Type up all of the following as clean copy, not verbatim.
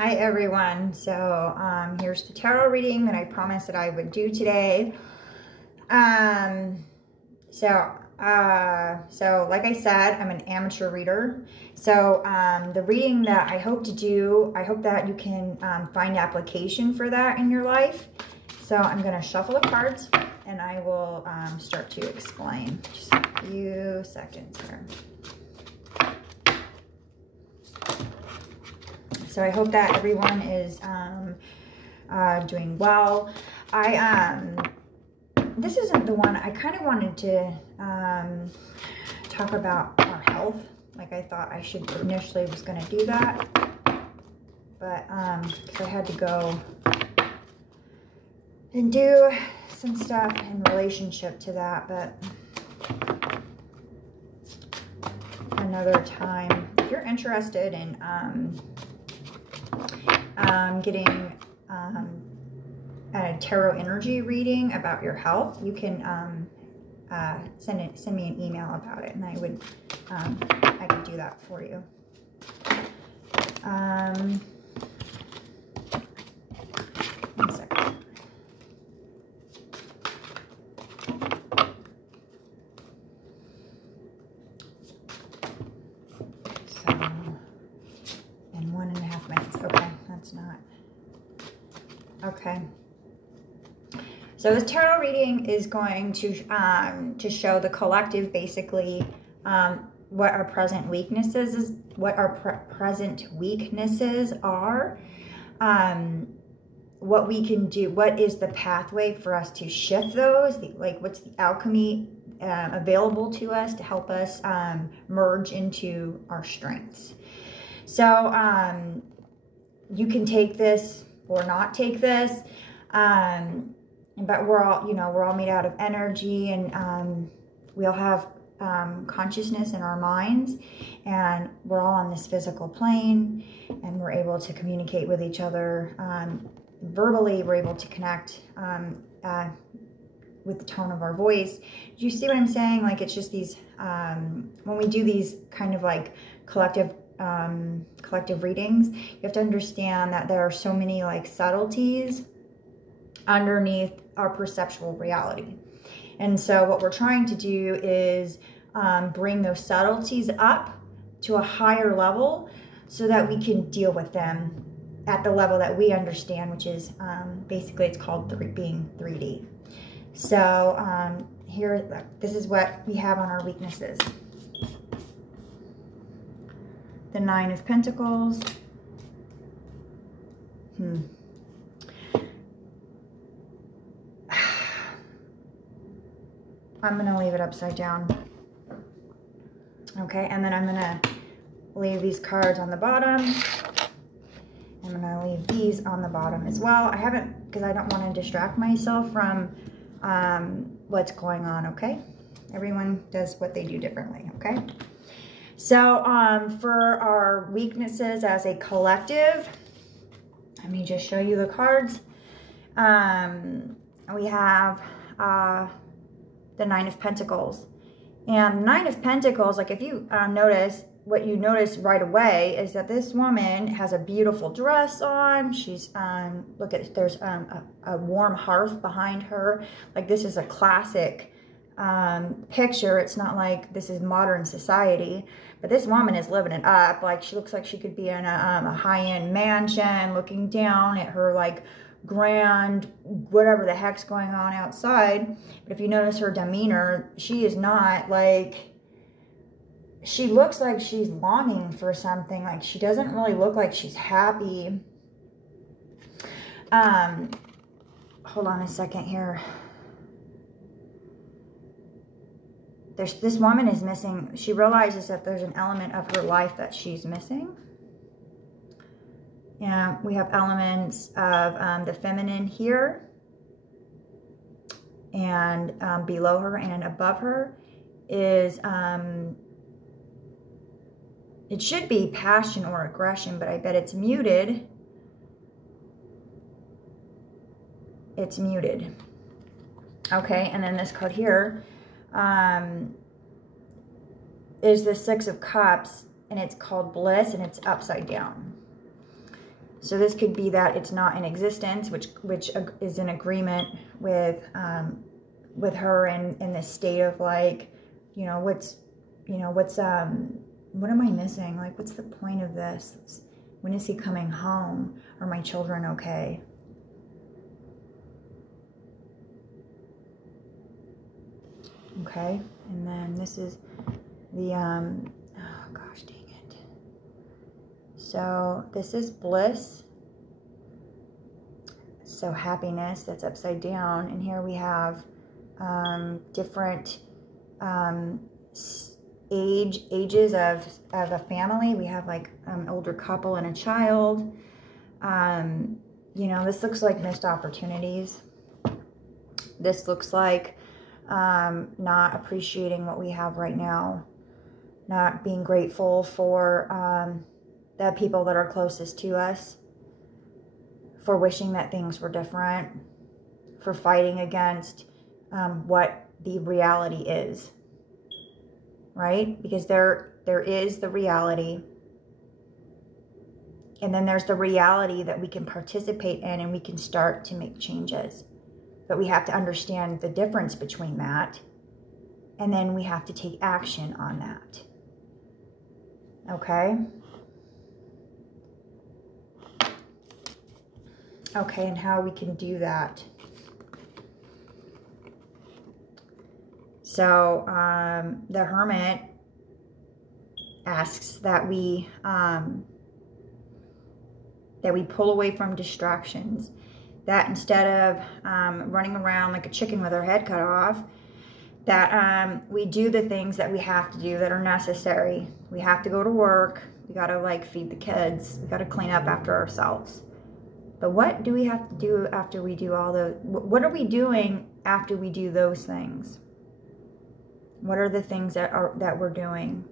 Hi everyone. So here's the tarot reading that I promised that I would do today. So like I said, I'm an amateur reader. So the reading that I hope to do, I hope that you can find application for that in your life. So I'm going to shuffle the cards and I will start to explain. Just a few seconds here. So I hope that everyone is doing well. This isn't the one, I kind of wanted to talk about our health. Like I thought I should initially was going to do that. But because I had to go and do some stuff in relationship to that. But another time, if you're interested in getting a tarot energy reading about your health, you can send me an email about it, and I could do that for you. One second. So, in 1.5 minutes. Okay, that's not. Okay. So this tarot reading is going to show the collective, basically, what our present weaknesses are, what we can do, what is the pathway for us to shift those, like what's the alchemy available to us to help us merge into our strengths. So you can take this or not take this, but we're all made out of energy, and we all have consciousness in our minds, and we're all on this physical plane, and we're able to communicate with each other verbally. We're able to connect with the tone of our voice. Do you see what I'm saying? Like, it's just these when we do these kind of like collective readings, you have to understand that there are so many like subtleties underneath our perceptual reality. And so what we're trying to do is bring those subtleties up to a higher level so that we can deal with them at the level that we understand, which is basically, it's called being 3D. So this is what we have on our weaknesses. The 9 of Pentacles. I'm going to leave it upside down. Okay, and then I'm going to leave these cards on the bottom. I'm going to leave these on the bottom as well. I haven't, because I don't want to distract myself from what's going on, okay? Everyone does what they do differently, okay? So for our weaknesses as a collective, let me just show you the cards. We have the 9 of Pentacles. And 9 of Pentacles, like if you notice, what you notice right away is that this woman has a beautiful dress on. She's, look at, there's a warm hearth behind her. Like, this is a classic picture. It's not like this is modern society, but this woman is living it up. Like, she looks like she could be in a high-end mansion, looking down at her like grand whatever the heck's going on outside. But if you notice her demeanor, she is not like, she looks like she's longing for something. Like, she doesn't really look like she's happy. Hold on a second here. This woman is missing. She realizes that there's an element of her life that she's missing. Yeah, we have elements of the feminine here, and below her and above her is, it should be passion or aggression, but I bet it's muted. It's muted. Okay, and then this card here is the 6 of Cups, and it's called Bliss, and it's upside down. So this could be that it's not in existence, which is in agreement with her in this state of like, you know, what am I missing? Like, what's the point of this? When is he coming home? Are my children okay? Okay, and then this is the, oh gosh, dang it. So this is bliss. So happiness, that's upside down. And here we have different ages of a family. We have like older couple and a child. You know, this looks like missed opportunities. This looks like not appreciating what we have right now, not being grateful for the people that are closest to us, for wishing that things were different, for fighting against what the reality is, right? Because there is the reality, and then there's the reality that we can participate in and we can start to make changes. But we have to understand the difference between that, and then we have to take action on that. Okay? Okay, and how we can do that. So, the Hermit asks that we pull away from distractions. That instead of running around like a chicken with our head cut off, that we do the things that we have to do that are necessary. We have to go to work. We got to like feed the kids. We got to clean up after ourselves. But what do we have to do after we do all those? What are we doing after we do those things? What are the things that we're doing?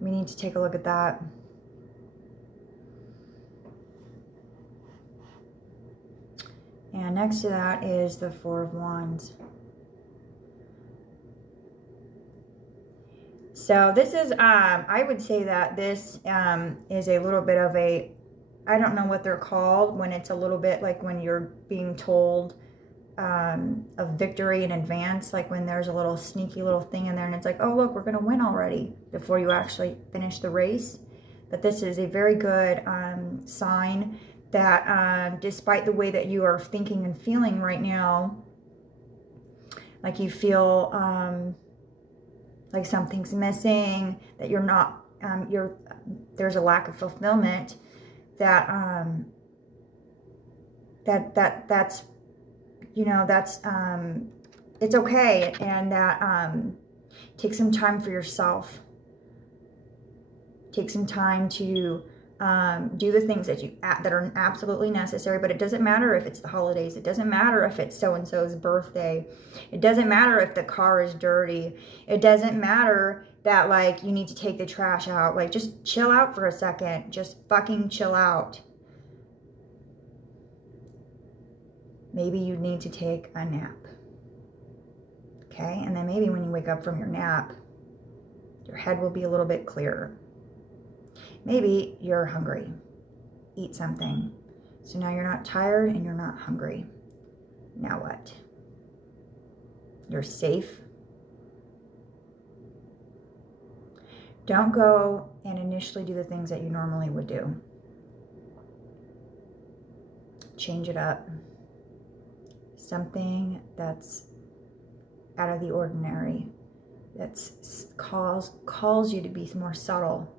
We need to take a look at that. And next to that is the Four of Wands. So this is, I would say that this is a little bit of a, I don't know what they're called, when it's a little bit like when you're being told of victory in advance, like when there's a little sneaky little thing in there and it's like, oh look, we're going to win already before you actually finish the race. But this is a very good sign that despite the way that you are thinking and feeling right now, like you feel like something's missing, that you're not, there's a lack of fulfillment, that that's, you know, that's, it's okay. And that take some time for yourself. Take some time to do the things that are absolutely necessary. But it doesn't matter if it's the holidays. It doesn't matter if it's so-and-so's birthday. It doesn't matter if the car is dirty. It doesn't matter that, like, you need to take the trash out. Like, just chill out for a second. Just fucking chill out. Maybe you need to take a nap. Okay? And then maybe when you wake up from your nap, your head will be a little bit clearer. Maybe you're hungry. Eat something. So now you're not tired and you're not hungry. Now what? You're safe. Don't go and initially do the things that you normally would do. Change it up. Something that's out of the ordinary. That calls you to be more subtle.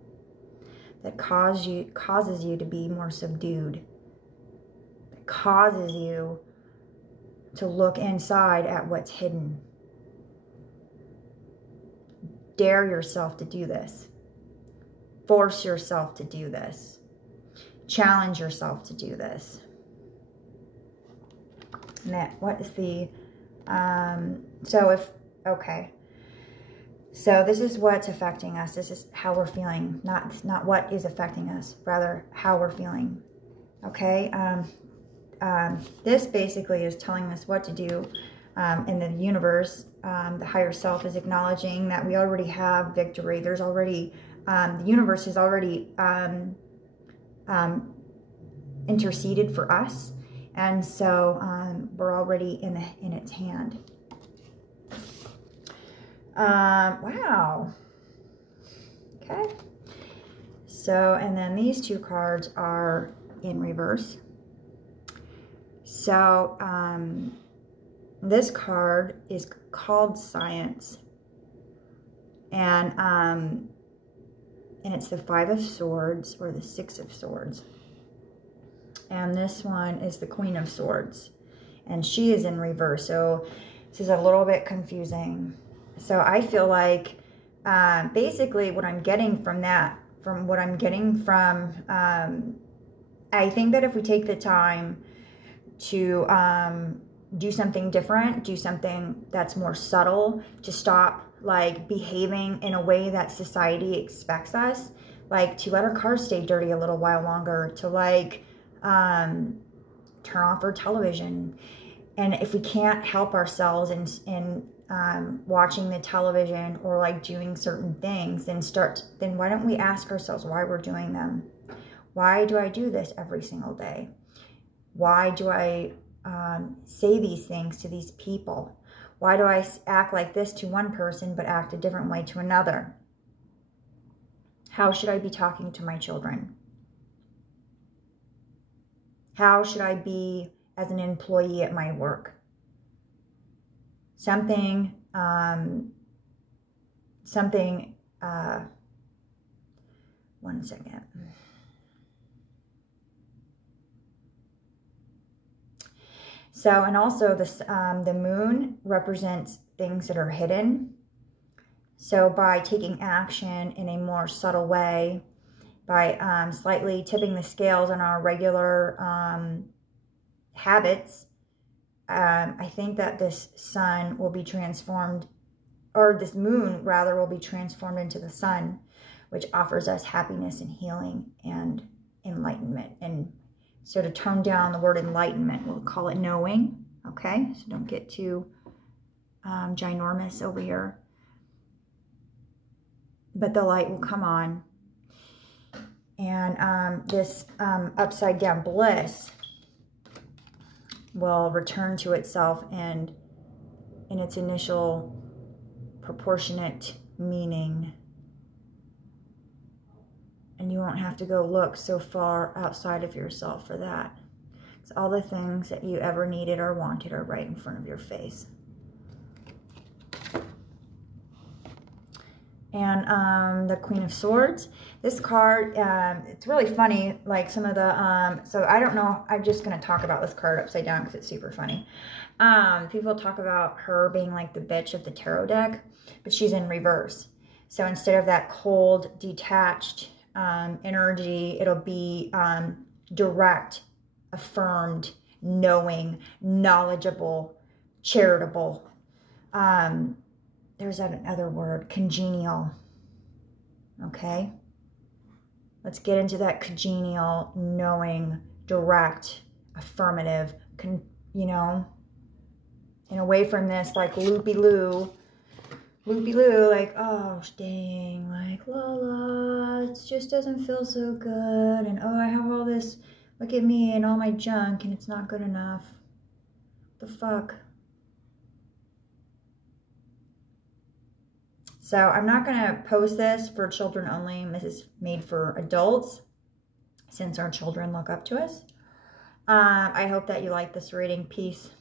That causes you to be more subdued. That causes you to look inside at what's hidden. Dare yourself to do this. Force yourself to do this. Challenge yourself to do this. And that, what is the, okay. So this is what's affecting us. This is how we're feeling. Not what is affecting us, rather how we're feeling. Okay. This basically is telling us what to do in the universe. The higher self is acknowledging that we already have victory. There's already, the universe has already interceded for us. And so we're already in its hand. Wow. Okay. So, and then these two cards are in reverse. So, this card is called Science. And it's the Five of Swords or the Six of Swords. And this one is the Queen of Swords. And she is in reverse. So, this is a little bit confusing. So, I feel like basically what I'm getting from that, I think that if we take the time to do something different, do something that's more subtle, to stop like behaving in a way that society expects us, like to let our cars stay dirty a little while longer, to like turn off our television. And if we can't help ourselves in watching the television or like doing certain things, then why don't we ask ourselves why we're doing them? Why do I do this every single day? Why do I say these things to these people? Why do I act like this to one person but act a different way to another? How should I be talking to my children? How should I be as an employee at my work? One second. So, and also this, the moon represents things that are hidden. So by taking action in a more subtle way, by slightly tipping the scales on our regular habits, I think that this sun will be transformed, or this moon rather will be transformed into the sun, which offers us happiness and healing and enlightenment. And so to tone down the word enlightenment, we'll call it knowing, okay? So don't get too ginormous over here. But the light will come on. And this upside down bliss will return to itself and in its initial proportionate meaning. And you won't have to go look so far outside of yourself for that. It's all the things that you ever needed or wanted are right in front of your face. And the Queen of Swords. This card, it's really funny, like some of the, so I don't know, I'm just going to talk about this card upside down because it's super funny. People talk about her being like the bitch of the tarot deck, but she's in reverse. So instead of that cold, detached energy, it'll be direct, affirmed, knowing, knowledgeable, charitable. There's another word, congenial. Okay? Let's get into that congenial, knowing, direct, affirmative, you know, and away from this like loopy-loo, like, oh, dang, like, la la, it just doesn't feel so good, and oh, I have all this, look at me and all my junk, and it's not good enough. The fuck? So I'm not going to post this for children only. This is made for adults since our children look up to us. I hope that you like this reading. Peace.